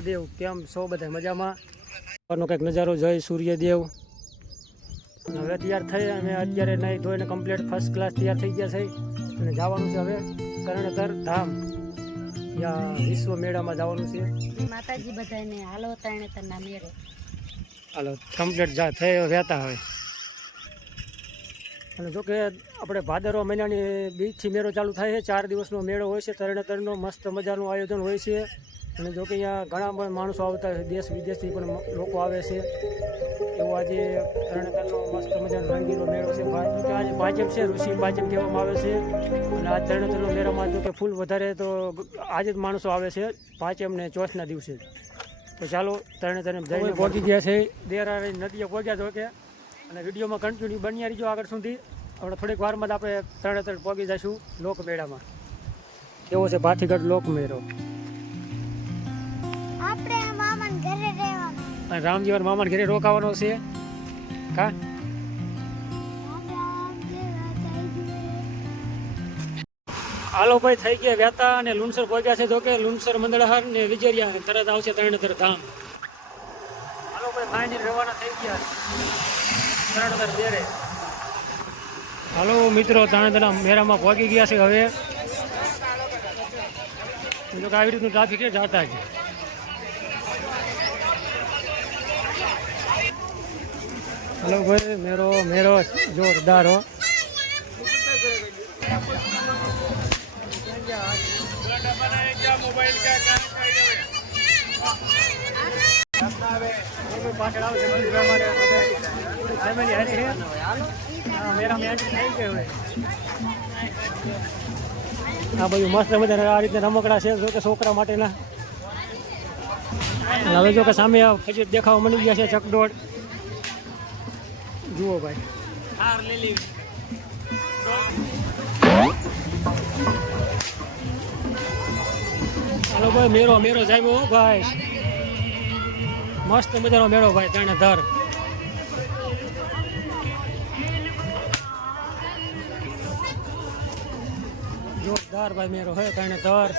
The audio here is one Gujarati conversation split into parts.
મહાદેવ કેમ છો બધા મજામાં? સવારનો કંઈક નજારો જય સૂર્યદેવ. હવે તૈયાર થઈ અને અત્યારે નહીં ધોઈને કમ્પ્લીટ ફર્સ્ટ ક્લાસ તૈયાર થઈ ગયા છે. અને જવાનું છે હવે કરણધર ધામ. યા વિશ્વ મેળામાં જવાનું છે. માતાજી બધાને. હાલો તાણે તરના મેરે હાલો કમ્પ્લીટ જા થઈ વહેતા હોય. અને જોકે આપણે ભાદરવા મહિનાની બીજથી મેળો ચાલુ થાય છે. ચાર દિવસનો મેળો હોય છે. તરણેતરનો મસ્ત મજાનું આયોજન હોય છે. અને જો કે અહીંયા ઘણા બધા માણસો આવતા દેશ વિદેશથી પણ લોકો આવે છે. એવો આજે તરણેતરનો મસ્ત મજાનો રંગીલો મેળો છે. કે આજે ભાજપ છે ઋષિ ભાજપ કહેવામાં આવે છે. અને આ તરણેતરનો મેળામાં જો કે ફૂલ વધારે તો આજે જ માણસો આવે છે. પાંચમ ને ચોથના દિવસે. તો ચાલો તરણેતરને તરણે જઈને પહોંચી ગયા છે. દેરારી નદીએ પહોંચ્યા જો કે અને વિડીયોમાં કન્ટિન્યુ બન્યા રહીજો આગળ સુધી. આપણે થોડીક વારમાં જ આપણે તરણે તરણે પહોંચી જઈશું લોકમેળામાં. કેવો છે ભાથીગઢ લોકમેળો? આપણે મામાન ઘરે રહેવાનું. રામજીવન મામાને ઘરે રોકાવાનો છે? કા? હાલો ભાઈ, થઈ ગયા વહેતા અને લુણસર પહોંચ્યા છે. જોકે લુણસર મંદળહાર ને વિજેરિયા અને તરત આવશે તરણેતર ધામ. હાલો ભાઈ ફાઇનલ રવાના થઈ ગયા તરણેતર દેરે હાલો મિત્રો તરણેતરના મેળામાં પહોંચી ગયા છે હવે. કે આવી રીતનું ટ્રાફિક છે જાતા જ હલો ભાઈ, મેરો મેરો જોરદાર હો. હા બધું મસ્ત મજાના આ રીતે રમકડા છે, જો કે છોકરા માટેના. હવે જો કે સામે આ ફજર દેખાવા મળી ગયા છે ચકડોળ. જુઓ ભાઈ. હાલો ભાઈ મેરો મેરો જામ્યો હો ભાઈ. મસ્ત મજાનો મેળો ભાઈ તને ધર. જોરદાર ભાઈ મેરો હે તને ધર.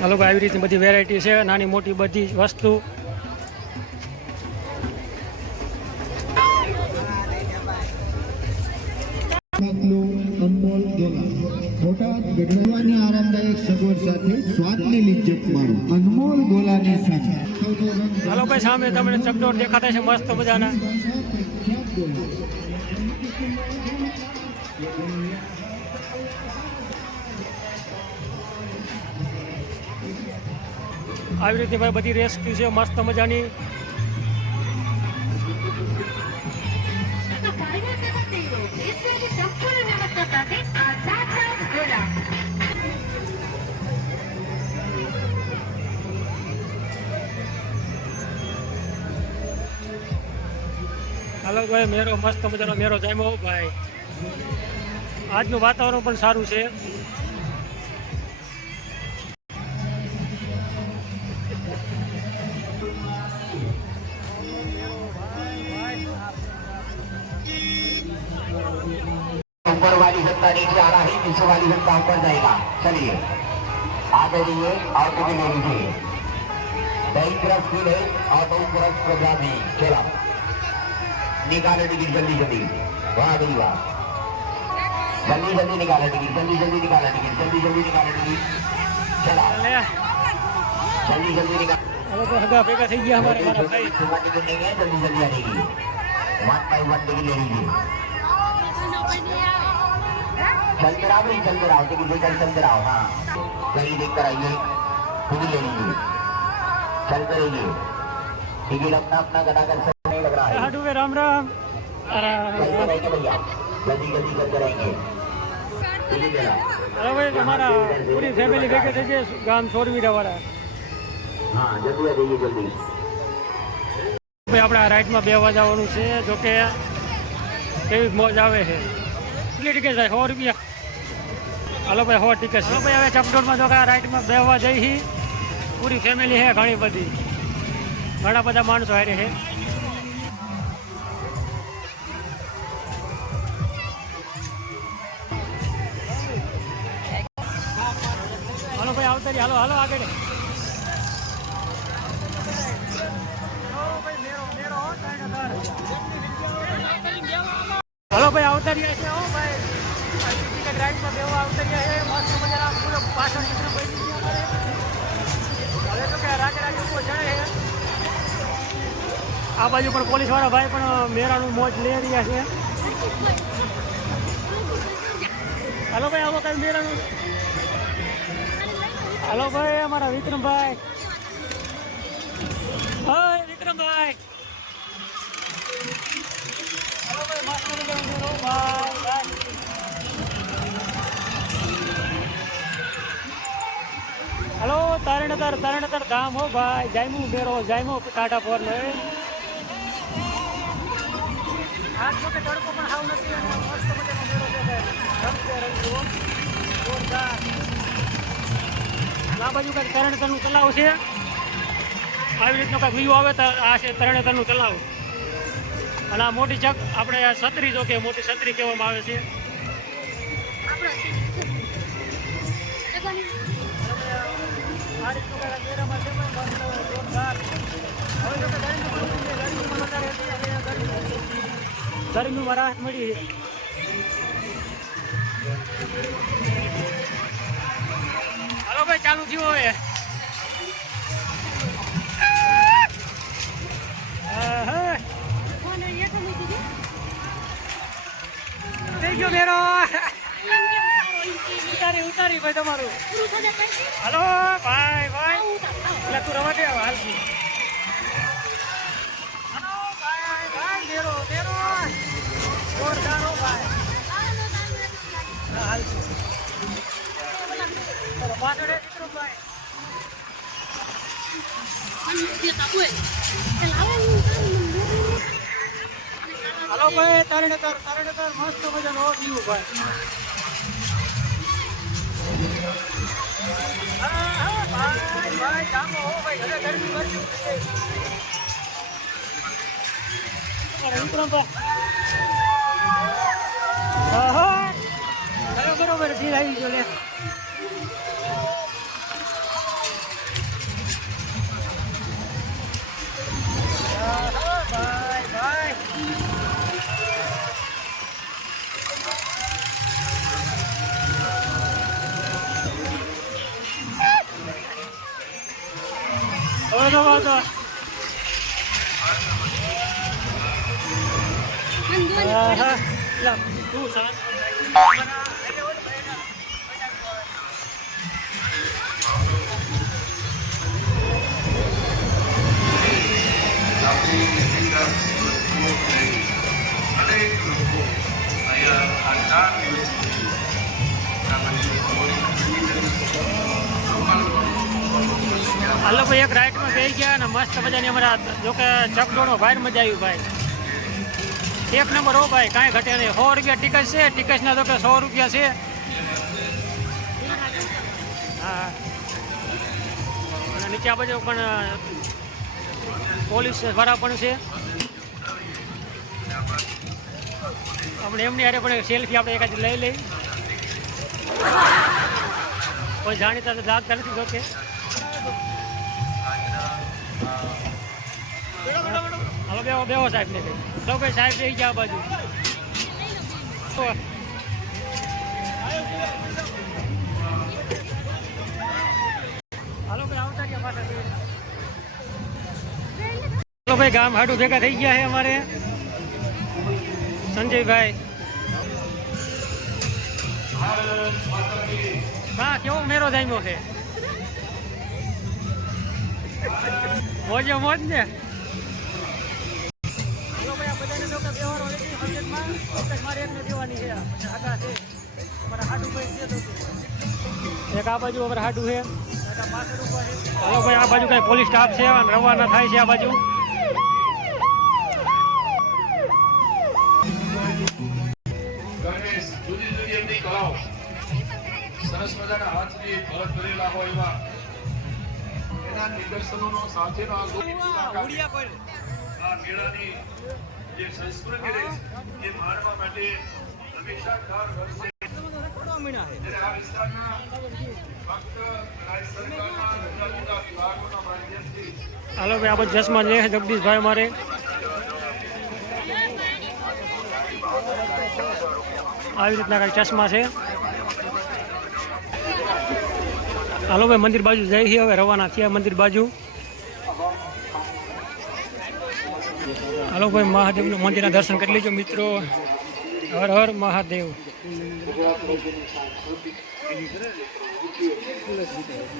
હાલો ભાઈ આવી રીતની બધી વેરાયટી છે નાની મોટી બધી વસ્તુ. આરામદાયક સગવડ સાથે સ્વાદની લિજ્જત માણો અનમોલ ગોલાની સાથે હાલો ભાઈ સામે તમને ચકડોર દેખાતા છે મસ્ત મજાના. આવી રીતે ભાઈ બધી રેસ્ક્યુ છે, મસ્ત મજાની. હાલો ભાઈ મેરો મસ્ત મજાનો મેરો જામ્યો, ભાઈ. આજનું વાતાવરણ પણ સારું છે. सारा ही पीछे वाली गन काम पर जाएगा। चलिए आगे रहिए और कभी ले लीजिए बहुत क्रस भी है और बहुत क्रस प्रजा भी चला निकाले टिकट जल्दी जल्दी। वाह भाई वाह। जल्दी जल्दी निकाले टिकट जल्दी जल्दी निकाले टिकट जल्दी जल्दी निकाले टिकट। चला। जल्दी जल्दी निकाल। जल्दी जल्दी आ जाएगी वन बाई वन टिकट ले लीजिए। चलते रहो भाई चलते रहो टिकट लेकर चलते रहो हाँ कहीं देख कर आइए टिकट ले लीजिए चलते रहिए टिकट अपना अपना गदा कर सकते नहीं लग रहा है હાડુ રામ રામ અરે चलते रहेंगे भैया जल्दी जल्दी करते रहेंगे टिकट लेना હવે ભાઈ તમારા પૂરી ફેમિલી ભેગી થઈ છે ગામ સોરવીરા વાળા हाँ जल्दी आ जाइए जल्दी ભાઈ આપણે આ રાઈડમાં બેવા જવાનું છે જો કે કેવી મોજ આવે છે કેટલી ટિકિટ થાય સો રૂપિયા હાલો ભાઈ હો ટિકિટ છે. ભાઈ હવે ચપડોળમાં જો કે આ રાઈડમાં બેહવા જઈ પૂરી ફેમિલી છે ઘણી બધી. ઘણા બધા માણસો હારે છે હાલો ભાઈ આવતા હાલો હાલો આગળ. હવે તો કે રાગે રાગે ઉપર ચડે છે આ બાજુ પણ પોલીસવાળા ભાઈ પણ મેરાનું મોજ લઈ રહ્યા છે. હાલો ભાઈ, આવો કઈ મેરાનું. હલો ભાઈ, અમારા વિક્રમભાઈ. હાય, વિક્રમભાઈ. હલો, તરણતર તરણતર ધામ હો ભાઈ. જાયમુ મેરો જાયમો કાંટા પર લે આ બાજુ કંઈક તરણેતરનું તલાવ છે. આવી રીતનો કંઈક વ્યૂ આવે તો આ છે તરણેતરનું તલાવ અને આ મોટી ચક આપણે છત્રી જો કે મોટી છત્રી કહેવામાં આવે છે. આ ગરમી વરાહ મળી. હલો ભાઈ ચાલુ થયું હવે. થઈ ગયો મેરો ઉતારી ભાઈ તમારું. હલો, ભાઈ ભાઈ. એટલે તું રવા દે હાલ. હાલો, ભાઈ ભાઈ મેરો મેરો જોરદાર હો, ભાઈ. હા હાલથી ચલો, પાછળ એક ભાઈ. તારણે તાર તારણે તાર મસ્ત મજાનો વ્યૂ ભાઈ. ભાઈ, આ લોકો એક રાઈટમાં બેસી ગયા અને મસ્ત મજાની અમારા જોકે ચકડોળો ભાઈ મજા આવી ભાઈ. એક નંબર હો ભાઈ, કાંઈ ઘટે નહીં. સો રૂપિયા ટિકટ છે. ટિકટના તો કે સો રૂપિયા છે. હા. અને નીચે બાજુ પણ પોલીસવાળા પણ છે. આપણે એમની હારે પણ સેલ્ફી આપણે એકાદ લઈ લઈ. કોઈ જાણીતા લાગતા નથી જોકે. હાલો બેવો બેવો સાહેબ ને તો ભાઈ સાહેબ ગયા આ બાજુ. હાલો ભાઈ, ગામ હાડું ભેગા થઈ ગયા છે અમારે. સંજયભાઈ. હા, કેવો મેરો જામ્યો છે? મોજે મોજ ને? એક આ બાજુ અમારે હાડું છે. એક આ પાછળ ઊભા છે હાલો ભાઈ આ બાજુ કઈ પોલીસ સ્ટાફ છે અને રવાના થાય છે આ બાજુ. ગણેશ જુદી જુદી એમની કલાઓ સરસ મજાના હાથની ભરત કરેલા હોય એવા. એના નિદર્શનોનો સાથેનો આ આ મેળાની જે સંસ્કૃતિ રહી એ માણવા માટે હંમેશા દર આ ભાઈ, આ જસમાં લે જગદીશભાઈ મારે આવી રીતના કાંઈ ચશ્મા છે. હાલો ભાઈ, મંદિર બાજુ જઈ હવે, રવાના થયા મંદિર બાજુ. હાલો ભાઈ, મહાદેવનું મંદિરના દર્શન કરી લેજો મિત્રો. હર હર મહાદેવ.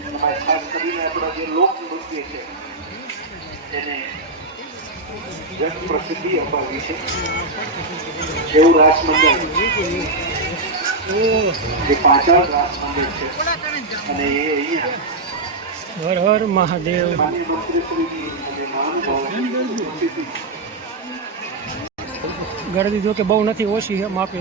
એમાં ખાસ કરીને આપણા જે લોક નૃત્ય છે એને જગ પ્રસિદ્ધિ અપાવી હર હર મહાદેવ. ગળદી જો કે બહુ નથી ઓછી છે માપે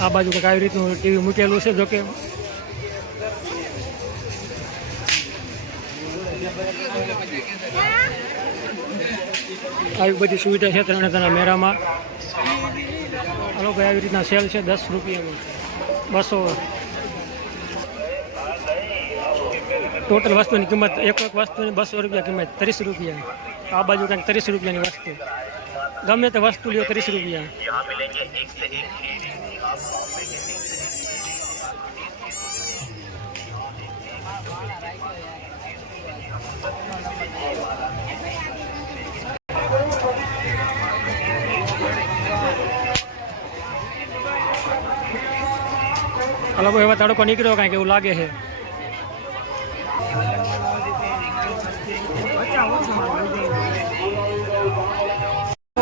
આ બાજુ કંઈક આવી રીતનું ટીવી મૂકેલું છે જોકે. આવી બધી સુવિધા છે ત્રણે ત્રણ મેળામાં. આ લોકો આવી રીતના સેલ છે, દસ રૂપિયામાં બસો. ટોટલ વસ્તુની કિંમત, એક એક વસ્તુની બસો રૂપિયા કિંમત, ત્રીસ રૂપિયા. આ બાજુ કંઈક ત્રીસ રૂપિયાની વસ્તુ. ગમે તે વસ્તુ લ્યો ત્રીસ રૂપિયા. લોકો એવા તડકો નીકળ્યો કાંઈક એવું લાગે છે.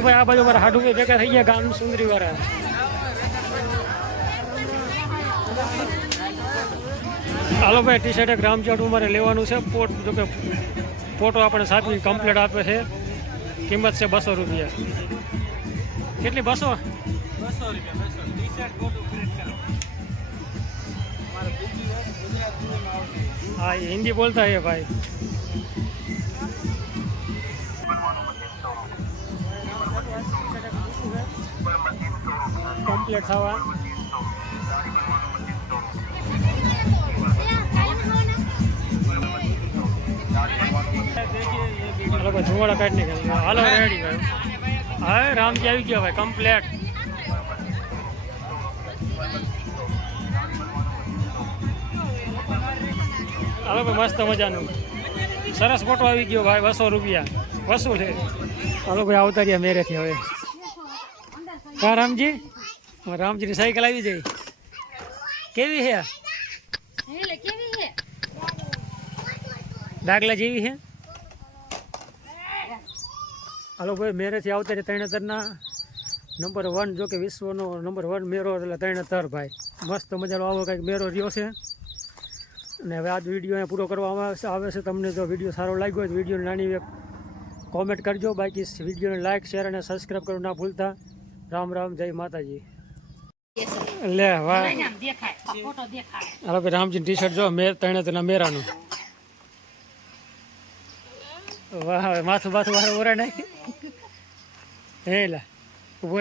ભાઈ આ બાજુ મારા હાડુ ભાઈ ભેગા થઈ ગયા ગામ સુંદરી વાળા હાલો ભાઈ ટી શર્ટ એક રામચાટું મારે લેવાનું છે. પોટ જો કે ફોટો આપણે સાચું કમ્પ્લીટ આપે છે. કિંમત છે બસો રૂપિયા. કેટલી બસો? हाँ हिंदी बोलता है भाई। कॉम्प्लेट हवा देखिए ये झुंगड़ा काटने के लिए। हेलो रेडी भाई। हाय राम जी आई क्या भाई कंप्लीट હાલો ભાઈ, મસ્ત મજાનું. સરસ ફોટો આવી ગયો ભાઈ, બસો રૂપિયા. બસો છે. હાલો ભાઈ આવતા રહ્યા મેરેથી હવે. હા, રામજી? રામજીની સાયકલ આવી જઈ કેવી છે? દાખલા જેવી છે? હાલો ભાઈ, મેરેથી આવતા રહ્યા તરણેતરના નંબર વન જો કે વિશ્વનો નંબર વન મેરો એટલે ત્રણેતર ભાઈ. મસ્ત મજાનો આવો કંઈક મેરો રહ્યો છે. અને હવે આજ વીડિયો અહીંયા પૂરો કરવામાં આવશે આવે છે. તમને જો વીડિયો સારો લાગ્યો હોય તો વિડીયોને નાની એક કોમેન્ટ કરજો. બાકી વિડીયોને લાઇક શેર અને સબસ્ક્રાઈબ કરવું ના ભૂલતા. રામ રામ, જય માતાજી. લે, વાહ. આ ભાઈ રામજી ટી શર્ટ જો, મેર તેના મેરાનું. વાહ હવે માથું માથું વાળું ઓરા નહીં. હે, લા. ઊભો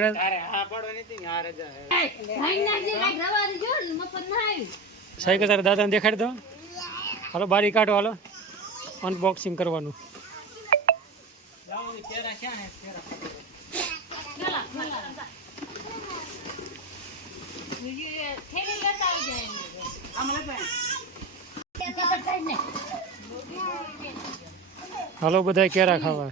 સાયકલ તારા દાદાને દેખાડી દો. હાલો બારી કાઢો હાલો અનબોક્સિંગ કરવાનું. હાલો બધા કેરા ખાવા